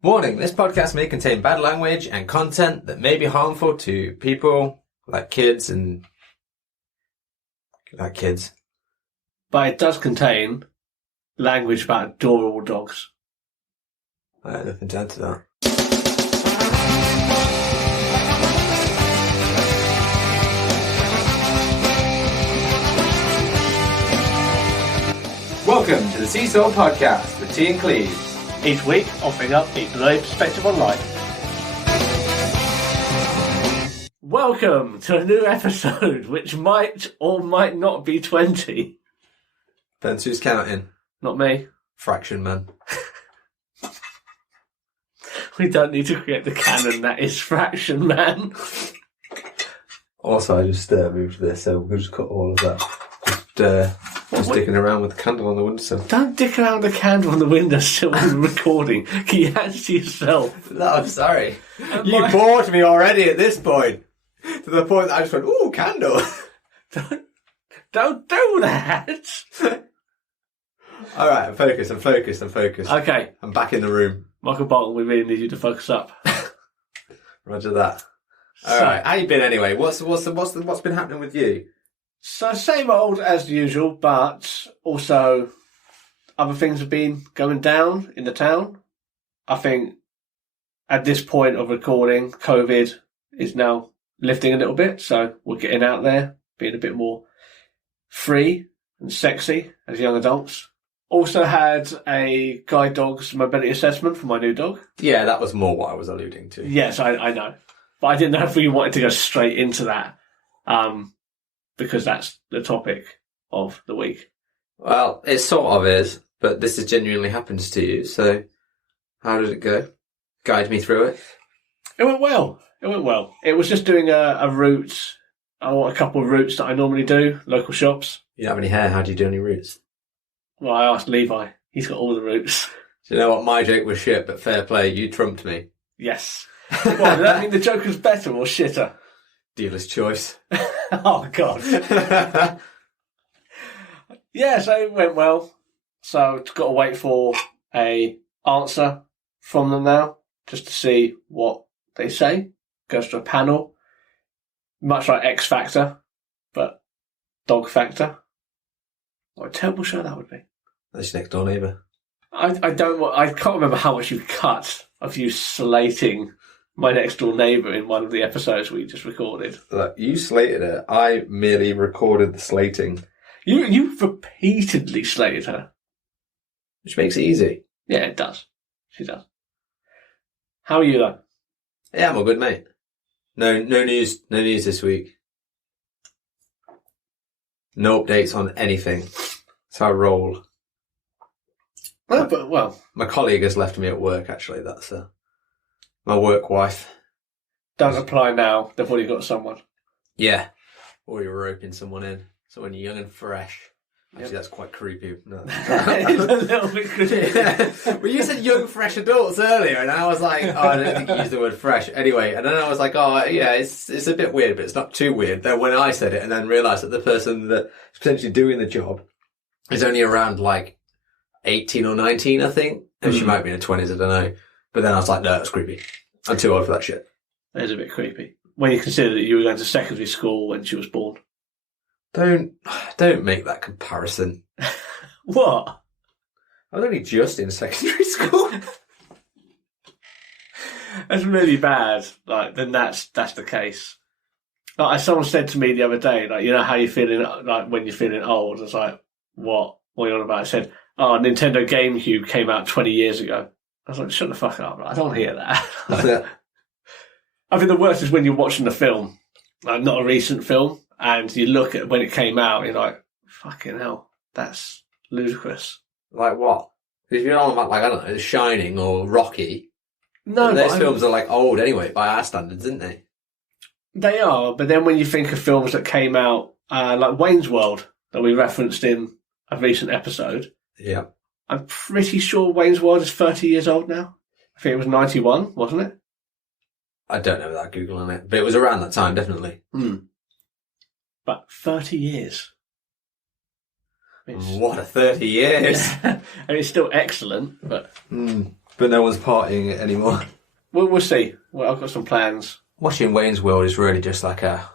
Warning, this podcast may contain bad language and content that may be harmful to people like kids and... like kids. But it does contain language about adorable dogs. I have nothing to add to that. Welcome to the Seesaw Podcast with T and Cleves. Each week, offering up a delayed perspective on life. Welcome to a new episode, which might or might not be 20. Depends who's counting. Not me. Fraction man. We don't need to create the canon that is Fraction Man. Also, I just moved this, so we'll just cut all of that. Just sticking around with the candle on the windowsill. Don't dick around the candle on the windowsill when we're recording. Keep your hands to yourself. No, I'm sorry. You bored me already at this point. To the point that I just went, ooh, candle. Don't do that. Alright, I'm focused. Okay. I'm back in the room. Michael Bolton, we really need you to focus up. Roger that. Alright, how you been anyway? What's been happening with you? So same old as usual, but also other things have been going down in the town. I think at this point of recording, COVID is now lifting a little bit, so we're getting out there, being a bit more free and sexy as young adults. Also had a guide dog's mobility assessment for my new dog. Yeah, that was more what I was alluding to. Yes, I know. But I didn't know if we wanted to go straight into that. Because that's the topic of the week. Well, it sort of is, but this has genuinely happened to you, so how did it go? Guide me through it. It went well. It was just doing a route, or a couple of routes that I normally do, local shops. You don't have any hair, how do you do any routes? Well, I asked Levi. He's got all the routes. Do you know what? My joke was shit, but fair play, you trumped me. Yes. Well, does that mean the joke was better or shitter? Dealer's choice. Oh, God. Yeah, so it went well. So I've got to wait for a answer from them now, just to see what they say. Goes to a panel. Much like X Factor, but Dog Factor. What a terrible show that would be. That's your next door neighbour. I can't remember how much you cut of you slating my next door neighbour in one of the episodes we just recorded. Look, you slated her. I merely recorded the slating. You repeatedly slated her. Which makes it easy. Yeah, it does. She does. How are you though? Yeah, I'm all good, mate. No news this week. No updates on anything. That's how I roll. Well. My colleague has left me at work, actually. That's my work wife. Don't apply now. They've already got someone. Yeah. Or you're roping someone in. Someone young and fresh. Actually, That's quite creepy. No. It's a little bit creepy. Yeah. Well, you said young, fresh adults earlier, and I was like, I don't think you used the word fresh. Anyway, and then I was like, yeah, it's a bit weird, but it's not too weird. Then when I said it, and then realised that the person that's potentially doing the job is only around like 18 or 19, I think. And she might be in her 20s, I don't know. But then I was like, no, that's creepy. I'm too old for that shit. That is a bit creepy. When you consider that you were going to secondary school when she was born. Don't make that comparison. What? I was only just in secondary school. That's really bad. Like, then that's the case. Like, as someone said to me the other day, like, you know how you're feeling, like, when you're feeling old? I was like, what? What are you on about? I said, Nintendo GameCube came out 20 years ago. I was like, shut the fuck up. I don't want to hear that. I think the worst is when you're watching a film, like not a recent film, and you look at when it came out, you're like, fucking hell, that's ludicrous. Like what? If you're on like, I don't know, The Shining or Rocky. No, those films are like old anyway, by our standards, aren't they? They are, but then when you think of films that came out, like Wayne's World, that we referenced in a recent episode. Yeah. I'm pretty sure Wayne's World is 30 years old now. I think it was 91, wasn't it? I don't know without Googling it, but it was around that time, definitely. But 30 years. What a 30 years. And it's still excellent, but... but no one's partying it anymore. We'll see. Well, I've got some plans. Watching Wayne's World is really just like a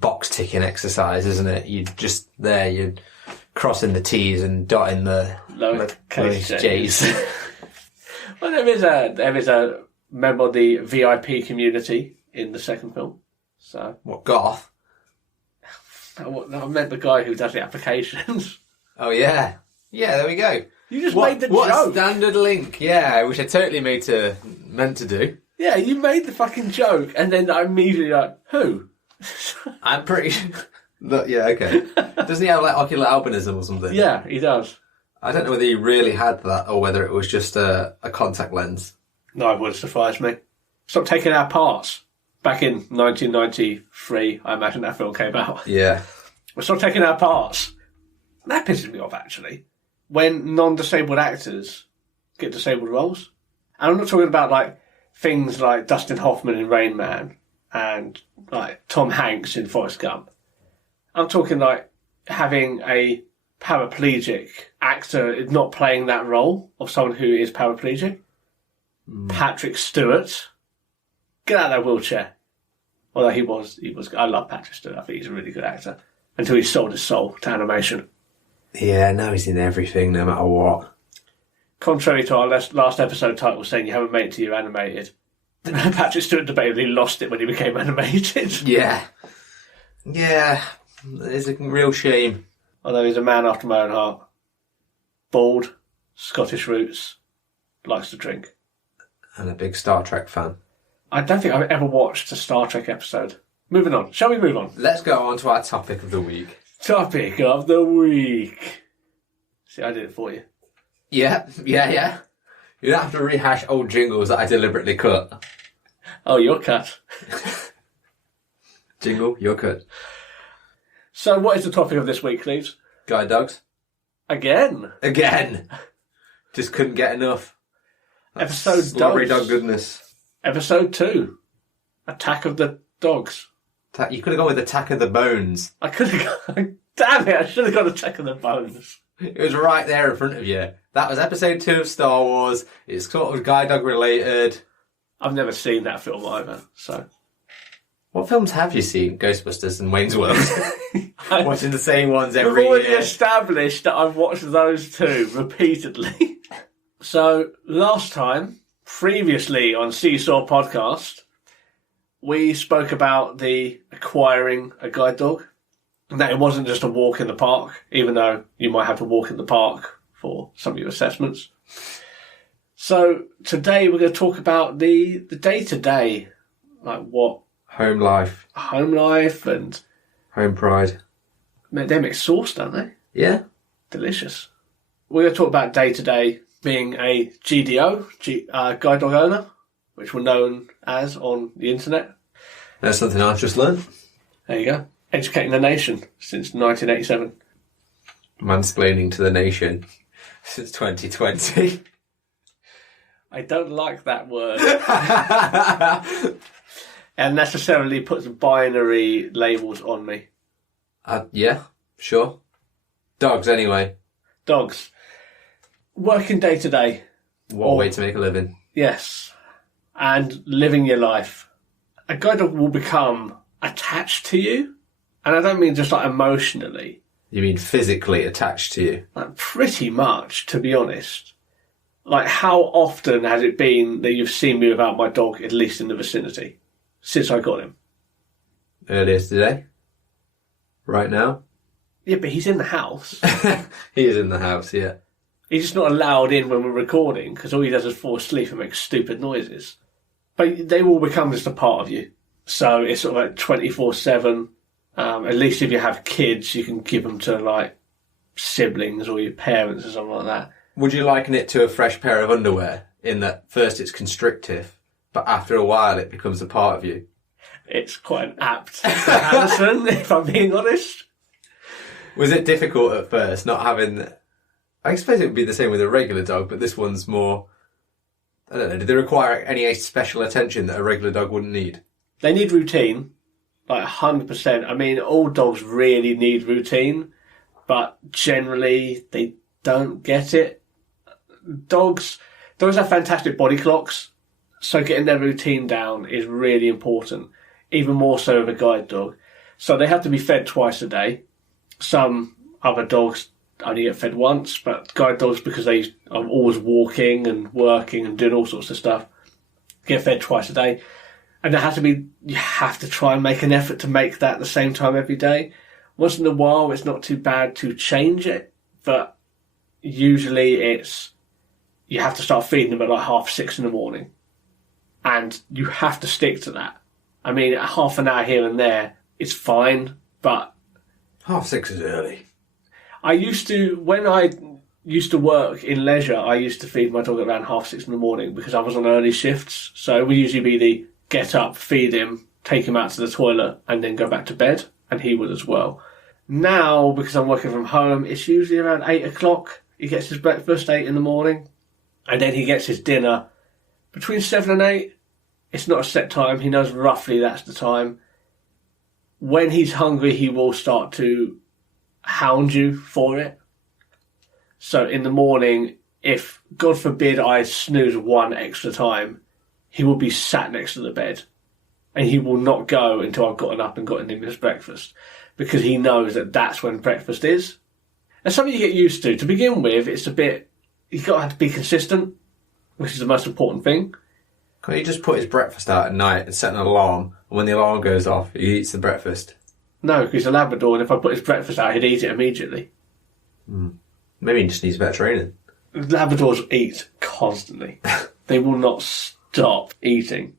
box ticking exercise, isn't it? You're crossing the T's and dotting the Lowercase J's. Well, there is a member of the VIP community in the second film. So What, goth? I meant the guy who does the applications. Oh yeah. Yeah, there we go. You just made the what joke. A standard link, yeah, which I totally meant to do. Yeah, you made the fucking joke, and then I immediately like, who? I'm pretty sure. Look, yeah, okay. Doesn't he have like ocular albinism or something? Yeah, he does. I don't know whether he really had that or whether it was just a contact lens. No, it would surprise me. Stop taking our parts. Back in 1993, I imagine that film came out. Yeah. We're still taking our parts. That pisses me off, actually. When non-disabled actors get disabled roles. And I'm not talking about, like, things like Dustin Hoffman in Rain Man and, like, Tom Hanks in Forrest Gump. I'm talking, like, having a paraplegic actor not playing that role of someone who is paraplegic. Patrick Stewart. Get out of that wheelchair. Although he was, I love Patrick Stewart. I think he's a really good actor. Until he sold his soul to animation. Yeah, now he's in everything, no matter what. Contrary to our last episode title saying you haven't made it till you're animated, Patrick Stewart debatably lost it when he became animated. Yeah. Yeah. It's a real shame. Although he's a man after my own heart. Bald, Scottish roots, likes to drink. And a big Star Trek fan. I don't think I've ever watched a Star Trek episode. Moving on. Shall we move on? Let's go on to our topic of the week. Topic of the week. See, I did it for you. Yeah. You don't have to rehash old jingles that I deliberately cut. Oh, you're cut. Jingle, you're cut. So what is the topic of this week, Cleves? Guide dogs. Again. Just couldn't get enough. Episode Slobbery dogs. dog goodness. Episode 2. Attack of the Dogs. You could have gone with Attack of the Bones. I could have gone... Damn it, I should have gone Attack of the Bones. It was right there in front of you. That was episode 2 of Star Wars. It's sort of guide dog related. I've never seen that film either, so... What films have you seen? Ghostbusters and Wayne's World. Watching the same ones We've every already year. established that I've watched those two repeatedly. So, last time, previously on Seesaw Podcast, we spoke about the acquiring a guide dog. And that it wasn't just a walk in the park, even though you might have to walk in the park for some of your assessments. So, today we're going to talk about the day-to-day, like what Home life. home life and... Home pride. They make sauce, don't they? Yeah. Delicious. We're going to talk about day-to-day being a GDO, guide dog owner, which we're known as on the internet. That's something I've just learned. There you go. Educating the nation since 1987. Mansplaining to the nation since 2020. I don't like that word. And necessarily puts binary labels on me. Yeah, sure. Dogs, anyway. Dogs. Working day to day. What a way to make a living. Yes. And living your life. A guide dog will become attached to you. And I don't mean just like emotionally. You mean physically attached to you? Like pretty much, to be honest. Like how often has it been that you've seen me without my dog, at least in the vicinity, since I got him? Earlier today? Right now? Yeah, but he's in the house. He is in the house, yeah. He's just not allowed in when we're recording because all he does is fall asleep and make stupid noises. But they will become just a part of you. So it's sort of like 24/7. At least if you have kids, you can give them to like siblings or your parents or something like that. Would you liken it to a fresh pair of underwear in that first it's constrictive, but after a while it becomes a part of you? It's quite an apt comparison, if I'm being honest. Was it difficult at first not having... I suppose it would be the same with a regular dog, but this one's more... I don't know, did they require any special attention that a regular dog wouldn't need? They need routine, like 100%. I mean, all dogs really need routine, but generally they don't get it. Dogs, Dogs have fantastic body clocks, so getting their routine down is really important, even more so with a guide dog. So they have to be fed twice a day. Some other dogs only get fed once, but guide dogs, because they are always walking and working and doing all sorts of stuff, get fed twice a day. And you have to try and make an effort to make that the same time every day. Once in a while, it's not too bad to change it, but usually you have to start feeding them at like 6:30 in the morning. And you have to stick to that. I mean, half an hour here and there, it's fine, but 6:30 is early. When I used to work in leisure, I used to feed my dog at around 6:30 in the morning because I was on early shifts. So it would usually be the get up, feed him, take him out to the toilet, and then go back to bed, and he would as well. Now, because I'm working from home, it's usually around 8 o'clock. He gets his breakfast 8 in the morning, and then he gets his dinner between 7 and 8. It's not a set time. He knows roughly that's the time. When he's hungry, he will start to hound you for it. So in the morning, if, God forbid, I snooze one extra time, he will be sat next to the bed. And he will not go until I've gotten up and gotten him his breakfast. Because he knows that that's when breakfast is. And something you get used to. To begin with, it's a bit... You've got to have to be consistent, which is the most important thing. Can't you just put his breakfast out at night and set an alarm, and when the alarm goes off, he eats the breakfast? No, because he's a Labrador, and if I put his breakfast out, he'd eat it immediately. Maybe he just needs better training. Labradors eat constantly. They will not stop eating.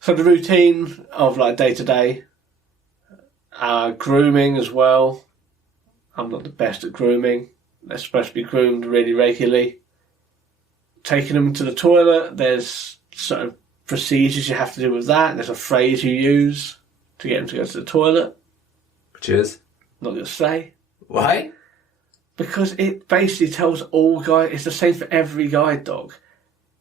So the routine of like day to day, grooming as well. I'm not the best at grooming. They're supposed to be groomed really regularly. Taking them to the toilet, there's certain procedures you have to do with that. There's a phrase you use to get them to go to the toilet. Which is? Not going to say. Why? Because it basically tells all guide. It's the same for every guide dog.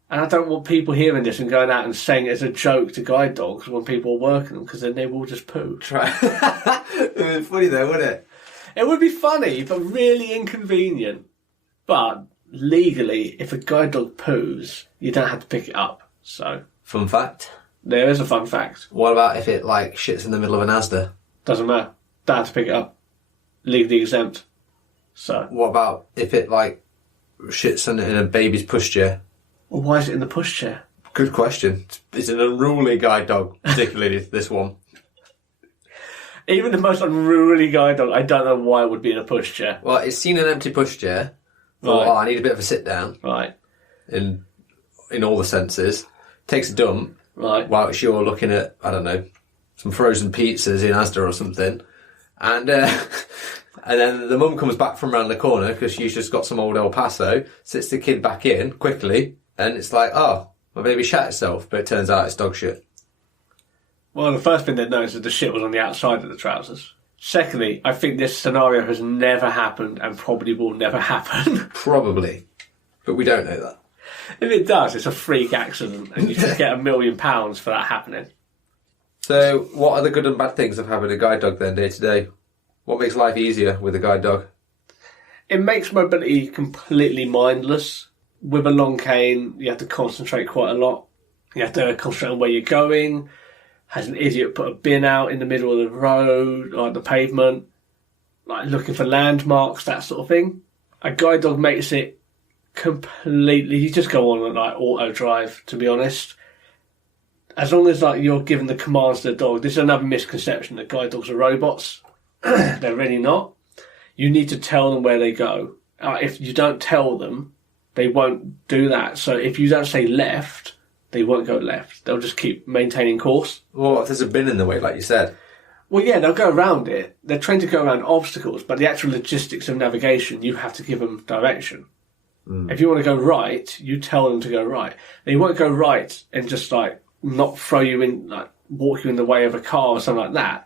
And I don't want people hearing this and going out and saying it as a joke to guide dogs when people are working them, because then they will just poo. It would be funny though, wouldn't it? It would be funny, but really inconvenient. But legally, if a guide dog poos, you don't have to pick it up. So, fun fact. There is a fun fact. What about if it like shits in the middle of an Asda? Doesn't matter. Don't have to pick it up. Legally exempt. So. What about if it like shits in a baby's pushchair? Well, why is it in the pushchair? Good question. It's an unruly guide dog, particularly this one. Even the most unruly guide dog, I don't know why it would be in a pushchair. Well, it's seen an empty pushchair. Right. Oh, I need a bit of a sit down. Right. In all the senses. Takes a dump. Right. Whilst you're looking at, I don't know, some frozen pizzas in Asda or something. And and then the mum comes back from around the corner because she's just got some old El Paso, sits the kid back in quickly, and it's like, oh, my baby shat itself, but it turns out it's dog shit. Well, the first thing they'd notice is the shit was on the outside of the trousers. Secondly, I think this scenario has never happened and probably will never happen. Probably. But we don't know that. If it does, it's a freak accident and you should get £1 million for that happening. So, what are the good and bad things of having a guide dog then, day to day? What makes life easier with a guide dog? It makes mobility completely mindless. With a long cane, you have to concentrate quite a lot. You have to concentrate on where you're going. Has an idiot put a bin out in the middle of the road, or the pavement, like looking for landmarks, that sort of thing. A guide dog makes it completely, you just go on like auto drive, to be honest. As long as like you're giving the commands to the dog, this is another misconception that guide dogs are robots. They're really not. You need to tell them where they go. If you don't tell them, they won't do that. So if you don't say left, they won't go left. They'll just keep maintaining course. Well, if there's a bin in the way, like you said. Well, yeah, they'll go around it. They're trained to go around obstacles, but the actual logistics of navigation, you have to give them direction. If you want to go right, you tell them to go right. They won't go right and just like not throw you in, like walk you in the way of a car or something like that.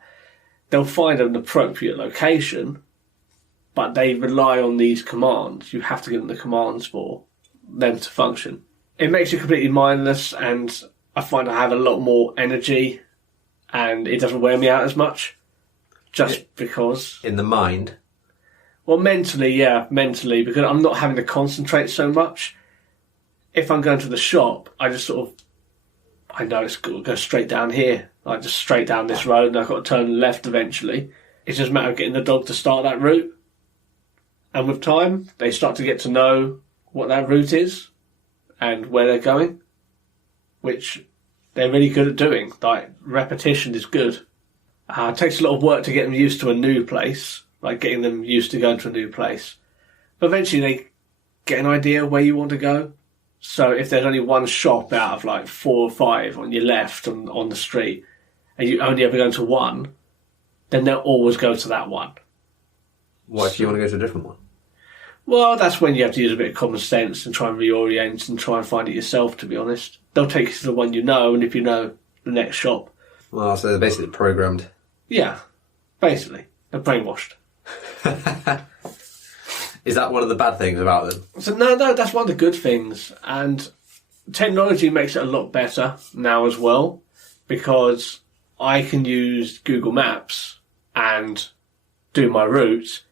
They'll find an appropriate location, but they rely on these commands. You have to give them the commands for them to function. It makes you completely mindless, and I find I have a lot more energy, and it doesn't wear me out as much, just because. In the mind? Well, mentally, because I'm not having to concentrate so much. if I'm going to the shop, I just sort of, I know it's got to go straight down here, like just straight down this road, and I've got to turn left eventually. It's just a matter of getting the dog to start that route. And with time, they start to get to know what that route is and where they're going, which they're really good at doing. Like, repetition is good. It takes a lot of work to get them used to a new place, like getting them used to going to a new place. But eventually they get an idea where you want to go. So if there's only one shop out of like 4 or 5 on your left on the street, and you only ever go to one, then they'll always go to that one. Why do you want to go to a different one? Well, that's when you have to use a bit of common sense and try and reorient and try and find it yourself, to be honest. They'll take you to the one you know, and if you know the next shop. Well, so they're basically programmed. Yeah, basically. They're brainwashed. Is that one of the bad things about them? So no, that's one of the good things. And technology makes it a lot better now as well, because I can use Google Maps and do my route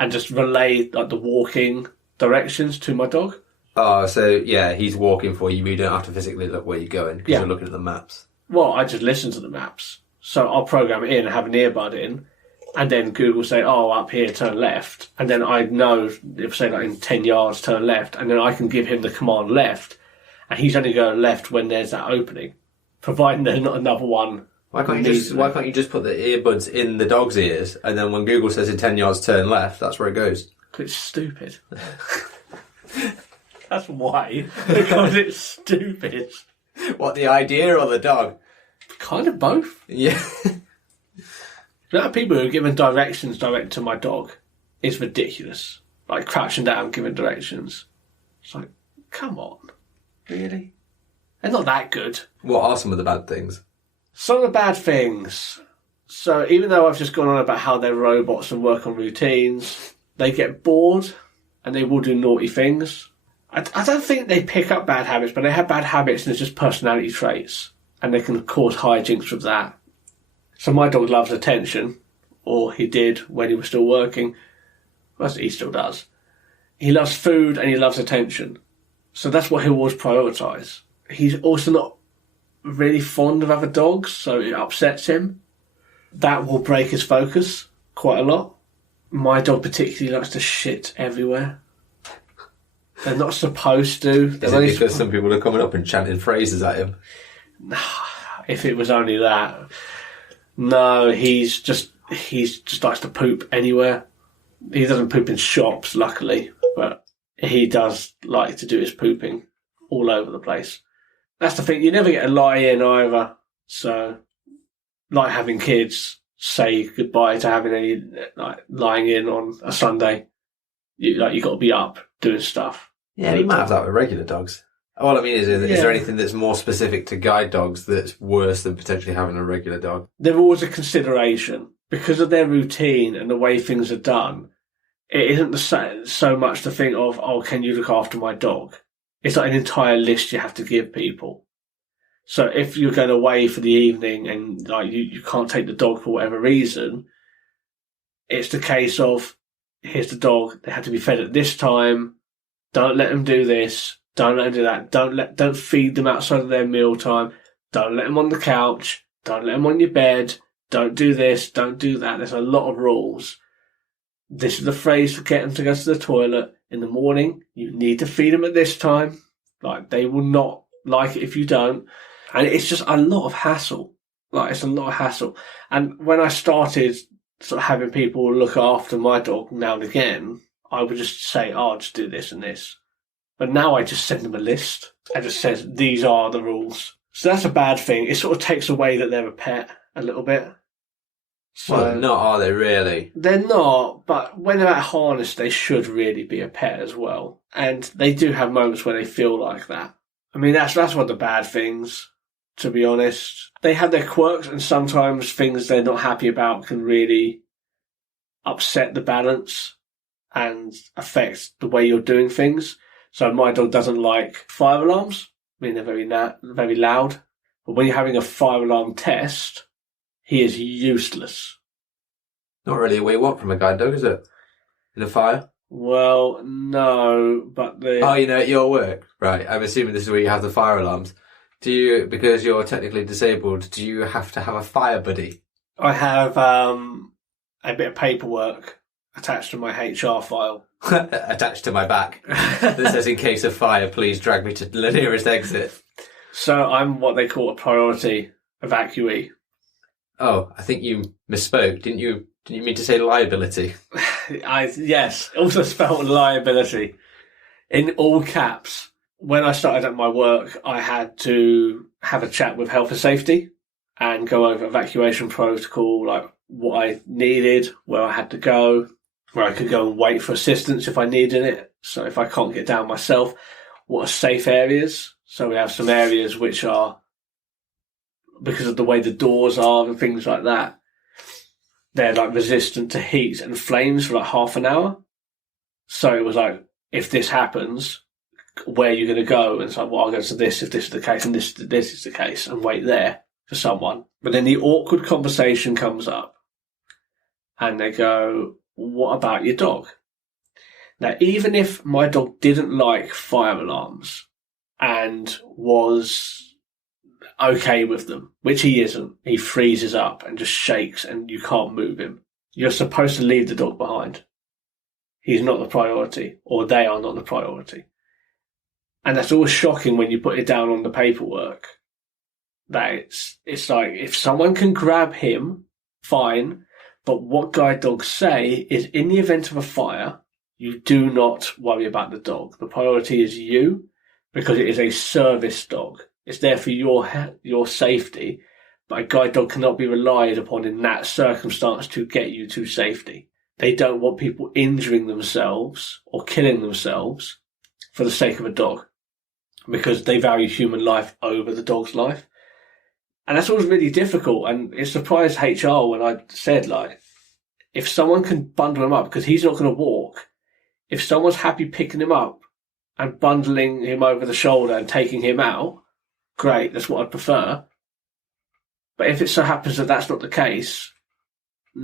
and just relay like the walking directions to my dog. Oh, so yeah, he's walking for you, but you don't have to physically look where you're going because you're looking at the maps. Well, I just listen to the maps. So I'll program it in and have an earbud in, and then Google say, oh, up here, turn left. And then I know, if say like in 10 yards, turn left, and then I can give him the command left, and he's only going left when there's that opening, providing there's not another one. Why can't you just put the earbuds in the dog's ears, and then when Google says in 10 yards turn left, that's where it goes? Because it's stupid. That's why. Because it's stupid. What, the idea or the dog? Kind of both. Yeah. The amount of people who are given directions direct to my dog is ridiculous. Like crouching down, giving directions. It's like, come on. Really? They're not that good. What are some of the bad things? Some of the bad things. So even though I've just gone on about how they're robots and work on routines, they get bored and they will do naughty things. I don't think they pick up bad habits, but they have bad habits and it's just personality traits. And they can cause hijinks with that. So my dog loves attention, or he did when he was still working. Well, he still does. He loves food and he loves attention. So that's what he'll always prioritise. He's also not really fond of other dogs, so it upsets him. That will break his focus quite a lot. My dog particularly likes to shit everywhere. They're not supposed to. Is it because some people are coming up and chanting phrases at him? If it was only that. No, he's just likes to poop anywhere. He doesn't poop in shops, luckily, but he does like to do his pooping all over the place. That's the thing. You never get a lie in either. So, like having kids, say goodbye to having any like lying in on a Sunday. You got to be up doing stuff. Yeah, you might have that with regular dogs. All I mean is there anything that's more specific to guide dogs that's worse than potentially having a regular dog? They're always a consideration because of their routine and the way things are done. It isn't so much to think of, oh, can you look after my dog? It's like an entire list you have to give people. So if you're going away for the evening and like you can't take the dog for whatever reason, it's the case of, here's the dog, they have to be fed at this time, don't let them do this, don't let them do that, don't feed them outside of their meal time, don't let them on the couch, don't let them on your bed, don't do this, don't do that. There's a lot of rules. This is the phrase for get them to go to the toilet. In the morning, you need to feed them at this time. Like, they will not like it if you don't. And it's just a lot of hassle. Like, it's a lot of hassle. And when I started sort of having people look after my dog now and again, I would just say, oh, just do this and this. But now I just send them a list and just says, these are the rules. So that's a bad thing. It sort of takes away that they're a pet a little bit. So, well, not are they really? They're not, but when they're at harness, they should really be a pet as well. And they do have moments where they feel like that. I mean, that's one of the bad things, to be honest. They have their quirks, and sometimes things they're not happy about can really upset the balance and affect the way you're doing things. So my dog doesn't like fire alarms. I mean, they're very loud. But when you're having a fire alarm test, he is useless. Not really what you want from a guide dog, is it? In a fire? Well, no, but Oh, at your work, right? I'm assuming this is where you have the fire alarms. Do you, because you're technically disabled, do you have to have a fire buddy? I have a bit of paperwork attached to my HR file. Attached to my back that says, in case of fire, please drag me to the nearest exit. So I'm what they call a priority evacuee. Oh, I think you misspoke. Didn't you mean to say liability? Yes, also spelled liability in all caps. When I started at my work, I had to have a chat with health and safety and go over evacuation protocol, like what I needed, where I had to go, where I could go and wait for assistance if I needed it. So if I can't get down myself, what are safe areas? So we have some areas which are, because of the way the doors are and things like that, they're like resistant to heat and flames for like half an hour. So it was like, if this happens, where are you going to go? And it's like, well, I'll go to this if this is the case, and this is the case, and wait there for someone. But then the awkward conversation comes up, and they go, what about your dog? Now, even if my dog didn't like fire alarms and was okay with them, which he isn't, he freezes up and just shakes and you can't move him, you're supposed to leave the dog behind. He's not the priority, or they are not the priority. And that's always shocking when you put it down on the paperwork. That it's like, if someone can grab him, fine. But what guide dogs say is, in the event of a fire, you do not worry about the dog. The priority is you, because it is a service dog. It's there for your safety, but a guide dog cannot be relied upon in that circumstance to get you to safety. They don't want people injuring themselves or killing themselves for the sake of a dog, because they value human life over the dog's life. And that's always really difficult. And it surprised HR when I said, like, if someone can bundle him up, because he's not going to walk, if someone's happy picking him up and bundling him over the shoulder and taking him out, great, that's what I'd prefer. But if it so happens that that's not the case...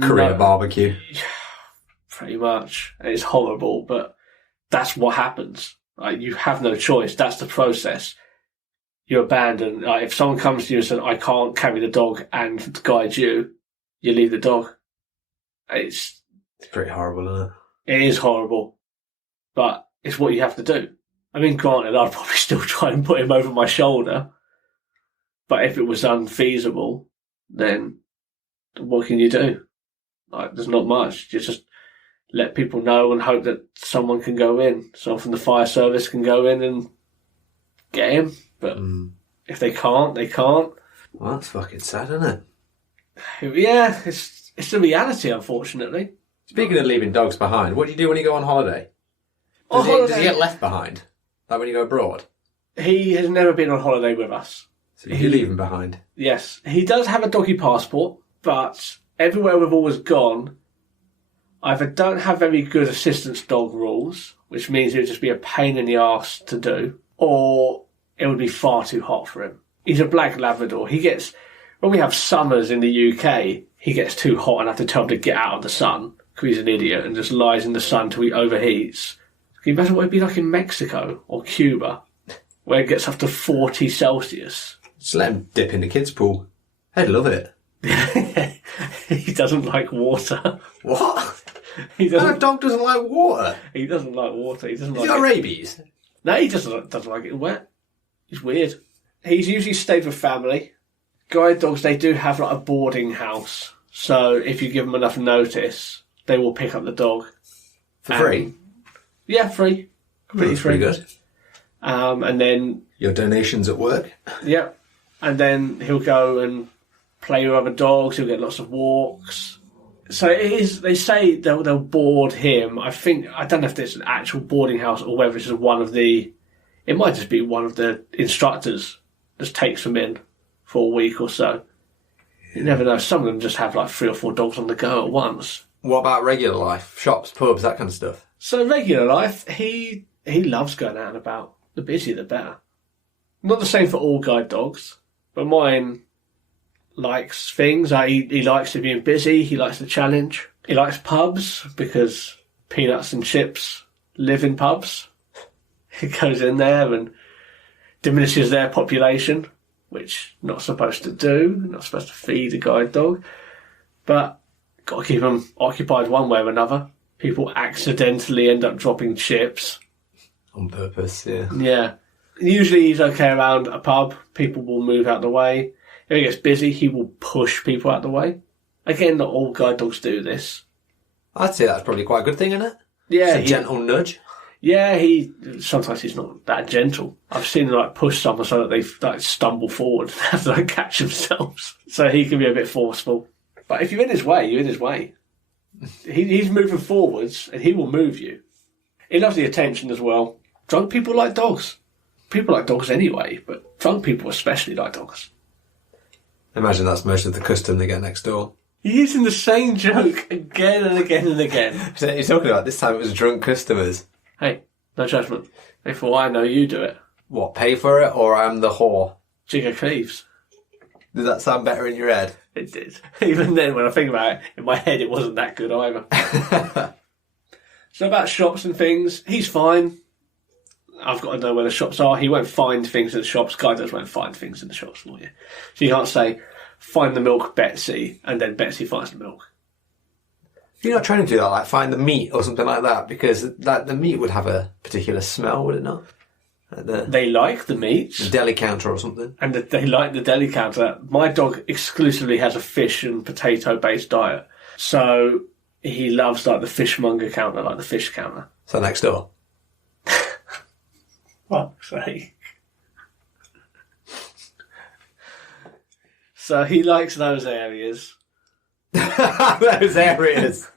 Korea barbecue. Pretty much. And it's horrible, but that's what happens. Like, you have no choice. That's the process. You abandon. Like, if someone comes to you and says, I can't carry the dog and guide you, you leave the dog. It's pretty horrible, isn't it? It is horrible, but it's what you have to do. I mean, granted, I'd probably still try and put him over my shoulder, but if it was unfeasible, then what can you do? Like, there's not much. You just let people know and hope that someone can go in. Someone from the fire service can go in and get him. But if they can't, they can't. Well, that's fucking sad, isn't it? Yeah, it's the reality, unfortunately. Speaking of leaving dogs behind, what do you do when you go on holiday? Does he get left behind? Like when you go abroad? He has never been on holiday with us. So you leave him behind? Yes. He does have a doggy passport, but everywhere we've always gone, either don't have very good assistance dog rules, which means it would just be a pain in the arse to do, or it would be far too hot for him. He's a black Labrador. When we have summers in the UK, he gets too hot and I have to tell him to get out of the sun, because he's an idiot and just lies in the sun till he overheats. Can you imagine what it'd be like in Mexico or Cuba, where it gets up to 40 Celsius? Just let him dip in the kids' pool. I'd love it. He doesn't like water. What? That dog doesn't like water. He doesn't like water. He doesn't. Has he got rabies? No, he doesn't like it wet. He's weird. He's usually stayed with family. Guide dogs, they do have like a boarding house. So if you give them enough notice, they will pick up the dog. For free? Yeah, free. Completely free. Pretty good. And then... Your donations at work? Yeah. And then he'll go and play with other dogs. He'll get lots of walks. So it is. They say they'll board him. I don't know if there's an actual boarding house or whether it's just one of the... It might just be one of the instructors just takes them in for a week or so. You never know. Some of them just have like 3 or 4 dogs on the go at once. What about regular life? Shops, pubs, that kind of stuff? So regular life, he loves going out and about. The busier, the better. Not the same for all guide dogs, but mine likes things. He likes to be busy. He likes the challenge. He likes pubs because peanuts and chips live in pubs. It goes in there and diminishes their population, which not supposed to do, not supposed to feed a guide dog. But got to keep them occupied one way or another. People accidentally end up dropping chips. On purpose, yeah. Yeah. Usually he's okay around a pub. People will move out the way. If he gets busy, he will push people out the way. Again, not all guide dogs do this. I'd say that's probably quite a good thing, isn't it? Yeah. It's a gentle nudge. Yeah, sometimes he's not that gentle. I've seen him push someone so that they stumble forward and have to catch themselves. So he can be a bit forceful. But if you're in his way, you're in his way. He's moving forwards and he will move you. He loves the attention as well. Drunk people like dogs. People like dogs anyway, but drunk people especially like dogs. Imagine that's most of the custom they get next door. He's using the same joke again and again and again. So you're talking about this time it was drunk customers. Hey, no judgment. If all I know, you do it. What, pay for it or I'm the whore? Jigger Cleaves. Does that sound better in your head? It did. Even then, when I think about it, in my head, it wasn't that good either. So about shops and things, he's fine. I've got to know where the shops are. He won't find things in the shops. Guide dogs won't find things in the shops for you. So you can't say, find the milk, Betsy, and then Betsy finds the milk. You're not trying to do that, like find the meat or something like that, because the meat would have a particular smell, would it not? They like the meat. The deli counter or something. And they like the deli counter. My dog exclusively has a fish and potato-based diet. So he loves the fishmonger counter, the fish counter. So next door. Fuck's sake. So he likes those areas. Those areas.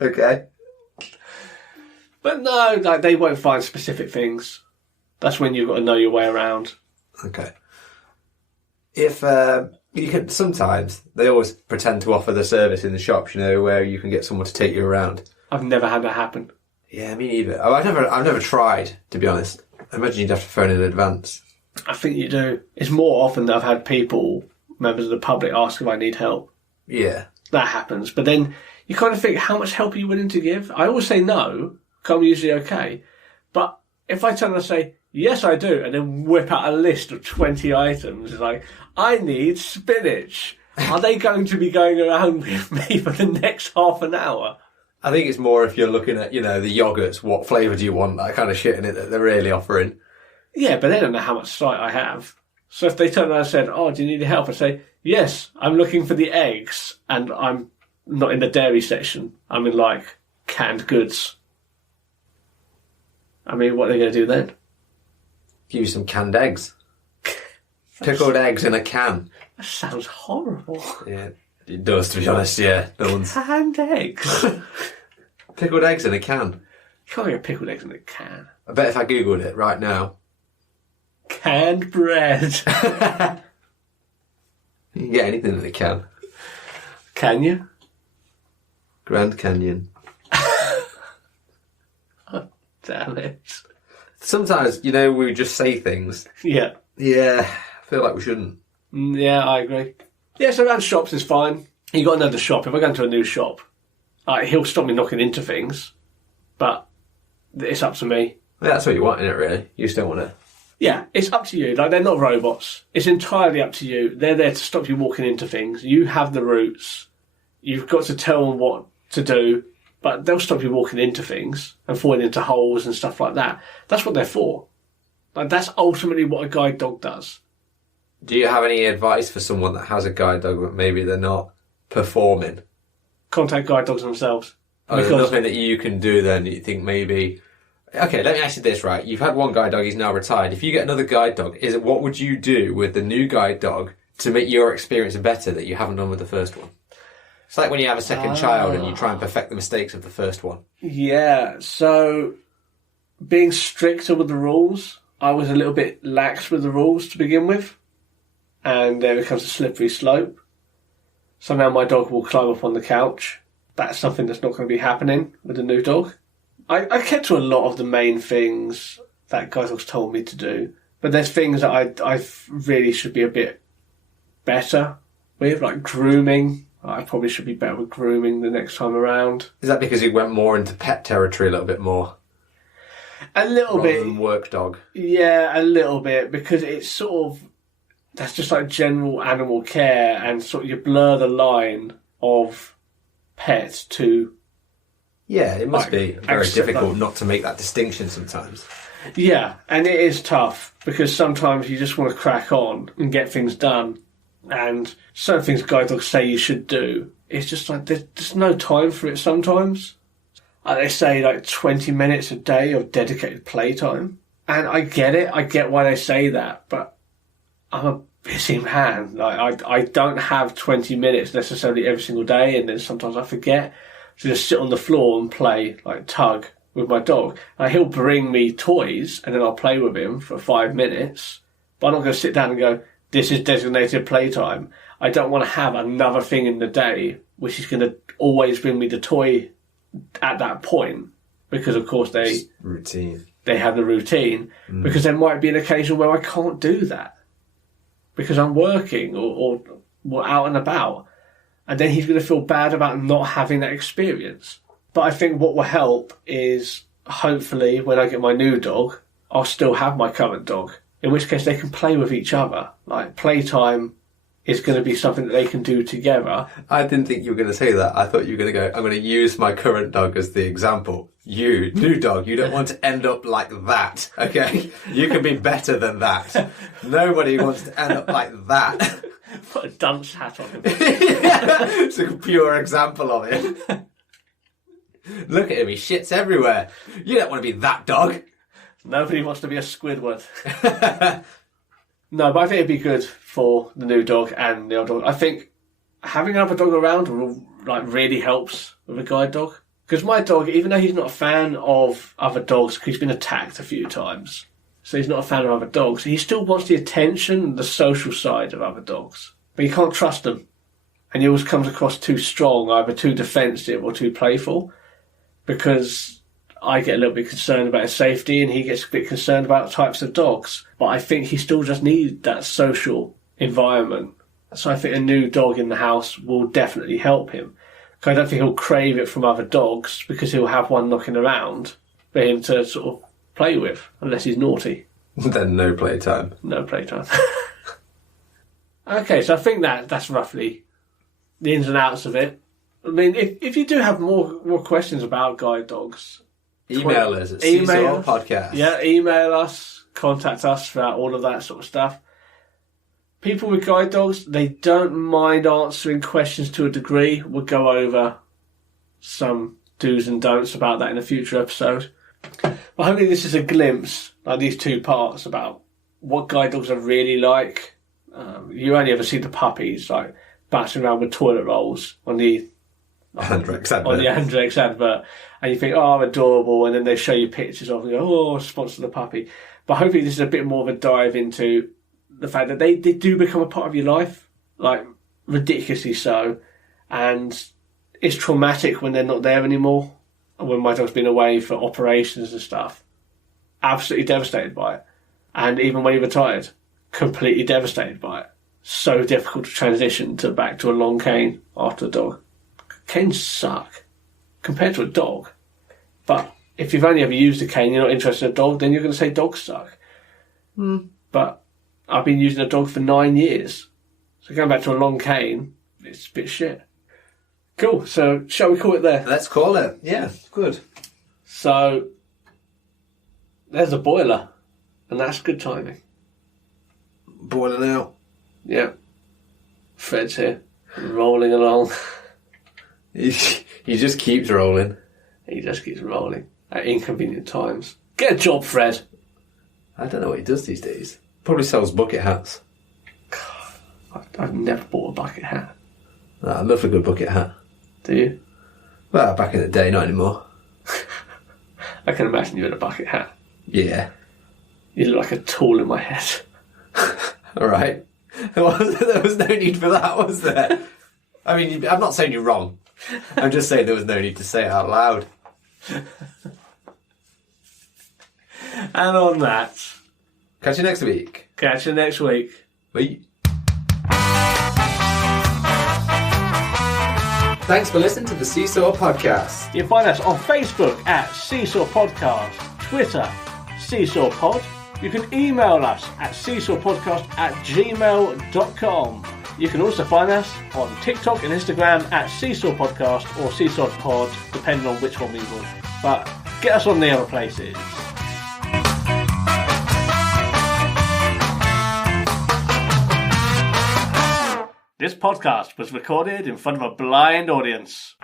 Okay. But no, they won't find specific things. That's when you've got to know your way around. Okay. If you can, sometimes they always pretend to offer the service in the shops, where you can get someone to take you around. I've never had that happen. Yeah, me neither. I've never tried, to be honest. I imagine you'd have to phone in advance. I think you do. It's more often that I've had people, members of the public, ask if I need help. Yeah. That happens. But then you kind of think, how much help are you willing to give? I always say no, because I'm usually okay. But if I turn and say, yes, I do, and then whip out a list of 20 items, it's like, I need spinach. Are they going to be going around with me for the next half an hour? I think it's more if you're looking at, the yogurts, what flavour do you want, that kind of shit in it that they're really offering. Yeah, but they don't know how much sight I have. So if they turn around and said, oh, do you need help? I say, yes, I'm looking for the eggs, and I'm not in the dairy section. I'm in, canned goods. I mean, what are they going to do then? Give you some canned eggs. Pickled eggs in a can. That sounds horrible. Yeah, it does, to be honest, yeah. No one's... Canned eggs? Pickled eggs in a can. You can't get pickled eggs in a can. I bet if I googled it right now. Canned bread. You can get anything in a can. Can you? Grand Canyon. Oh, damn it. Sometimes, we just say things. Yeah. Yeah, I feel like we shouldn't. Yeah, I agree. Yeah, so around shops is fine. You got to know the shop. If I go into a new shop, he'll stop me knocking into things, but it's up to me. Yeah, that's what you want, isn't it, really? You just don't want to... Yeah, it's up to you. They're not robots. It's entirely up to you. They're there to stop you walking into things. You have the routes. You've got to tell them what to do, but they'll stop you walking into things and falling into holes and stuff like that. That's what they're for. That's ultimately what a guide dog does. Do you have any advice for someone that has a guide dog but maybe they're not performing? Contact guide dogs themselves. Oh, there's nothing that you can do then that you think maybe... Okay, let me ask you this, right? You've had one guide dog, he's now retired. If you get another guide dog, what would you do with the new guide dog to make your experience better that you haven't done with the first one? It's like when you have a second child and you try and perfect the mistakes of the first one. Yeah, so being stricter with the rules, I was a little bit lax with the rules to begin with, and there becomes a slippery slope. So now my dog will climb up on the couch. That's something that's not going to be happening with the new dog. I kept to a lot of the main things that guide dogs told me to do, but there's things that I really should be a bit better with, like grooming. I probably should be better with grooming the next time around. Is that because you went more into pet territory a little bit more? A little rather bit. Than work dog? Yeah, a little bit, because it's sort of, that's just like general animal care, and sort of you blur the line of pet to... Yeah, it must be very difficult that. not to make that distinction sometimes. Yeah, and it is tough, because sometimes you just want to crack on and get things done, and certain things guide dogs say you should do, it's just like there's just no time for it sometimes. Like they say, like 20 minutes a day of dedicated playtime. And I get it, I get why they say that, but I'm a busy man. Like I don't have 20 minutes necessarily every single day, and then sometimes I forget to just sit on the floor and play, like tug with my dog. Like, he'll bring me toys, and then I'll play with him for 5 minutes, but I'm not going to sit down and go, this is designated playtime. I don't want to have another thing in the day which is going to always bring me the toy at that point, because of course they have the routine, because there might be an occasion where I can't do that because I'm working or out and about, and then he's going to feel bad about not having that experience. But I think what will help is, hopefully when I get my new dog, I'll still have my current dog, in which case they can play with each other. Like, playtime is going to be something that they can do together. I didn't think you were going to say that. I thought you were going to go, I'm going to use my current dog as the example. You, new dog, you don't want to end up like that, okay? You can be better than that. Nobody wants to end up like that. Put a dunce hat on him. Yeah, it's a pure example of it. Look at him, he shits everywhere. You don't want to be that dog. Nobody wants to be a Squidward. No, but I think it'd be good for the new dog and the old dog. I think having another dog around really helps with a guide dog. Because my dog, even though he's not a fan of other dogs, because he's been attacked a few times, so he's not a fan of other dogs, he still wants the attention and the social side of other dogs. But you can't trust them. And he always comes across too strong, either too defensive or too playful, because I get a little bit concerned about his safety, and he gets a bit concerned about types of dogs. But I think he still just needs that social environment. So I think a new dog in the house will definitely help him. I don't think he'll crave it from other dogs, because he'll have one knocking around for him to sort of play with, unless he's naughty. Then no playtime. No playtime. Okay, so I think that's roughly the ins and outs of it. I mean, if you do have more questions about guide dogs, email us at Seesaw Podcast. Yeah, email us, contact us for all of that sort of stuff. People with guide dogs, they don't mind answering questions to a degree. We'll go over some do's and don'ts about that in a future episode. But hopefully this is a glimpse, like these 2 parts, about what guide dogs are really like. You only ever see the puppies, like, bouncing around with toilet rolls on the Andrex advert, and you think, oh, adorable, and then they show you pictures of them and go, oh, sponsor the puppy. But hopefully this is a bit more of a dive into the fact that they do become a part of your life, like, ridiculously so, and it's traumatic when they're not there anymore. And when my dog's been away for operations and stuff, absolutely devastated by it. And even when he retired, completely devastated by it. So difficult to transition back to a long cane after a dog. Canes suck compared to a dog. But if you've only ever used a cane, you're not interested in a dog, then you're going to say dogs suck. But I've been using a dog for 9 years. So going back to a long cane, it's a bit shit. Cool. So shall we call it there? Let's call it. Yeah, good. So there's a boiler, and that's good timing. Boiling out. Yeah. Fred's here, rolling along. He just keeps rolling. He just keeps rolling at inconvenient times. Get a job, Fred. I don't know what he does these days. Probably sells bucket hats. I've never bought a bucket hat. I love a good bucket hat. Do you? Well, back in the day, not anymore. I can imagine you in a bucket hat. Yeah. You look like a tool in my head. All right. There was no need for that, was there? I mean, I'm not saying you're wrong. I'm just saying there was no need to say it out loud. And on that, Catch you next week. Catch you next week. Bye. Thanks for listening to the Seesaw Podcast. You can find us on Facebook at Seesaw Podcast, Twitter, Seesaw Pod. You can email us at seesawpodcast@gmail.com. You can also find us on TikTok and Instagram at Seesaw Podcast or Seesaw Pod, depending on which one we will. But get us on the other places. This podcast was recorded in front of a blind audience.